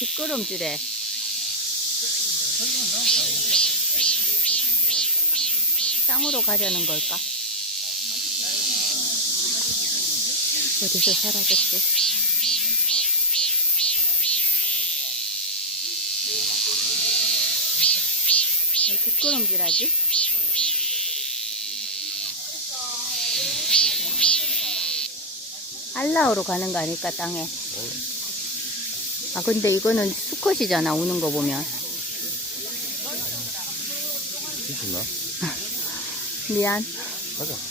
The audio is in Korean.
뒷걸음질해. 땅으로 가려는 걸까? 어디서 사라졌지? 왜 뒷걸음질하지? 알라오로 가는 거 아닐까, 땅에? 아, 근데 이거는 수컷이잖아, 우는 거 보면. 괜찮나? 미안. 가자.